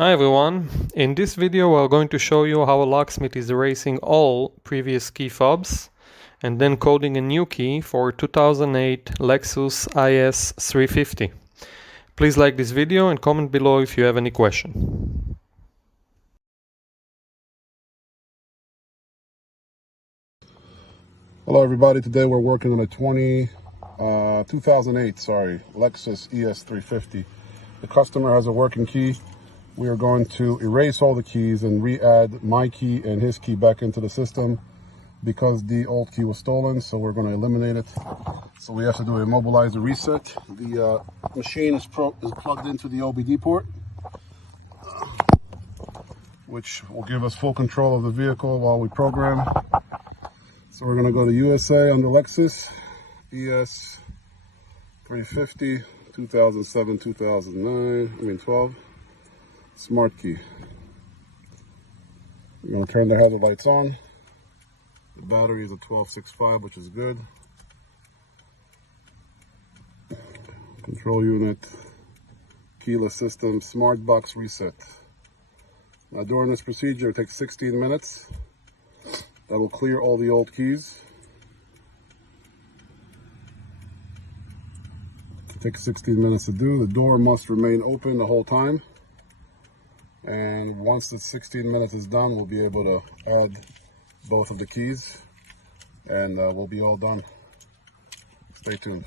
Hi everyone, in this video we're going to show you how a locksmith is erasing all previous key fobs and then coding a new key for 2008 Lexus IS350. Please like this video and comment below if you have any question. Hello everybody, today we're working on a 2008 Lexus IS350. The customer has a working key. We are going to erase all the keys and re-add my key and his key back into the system because the old key was stolen, so we're going to eliminate it. So we have to do a immobilizer reset. The machine is plugged into the OBD port, which will give us full control of the vehicle while we program. So we're going to go to USA under Lexus IS350 2007 12 smart key. We're going to turn the hazard lights on. The battery is a 1265, which is good. Control unit, keyless system, smart box reset. Now during this procedure it takes 16 minutes. That will clear all the old keys. It takes 16 minutes to do. The door must remain open the whole time. And once the 16 minutes is done, we'll be able to add both of the keys and we'll be all done. Stay tuned.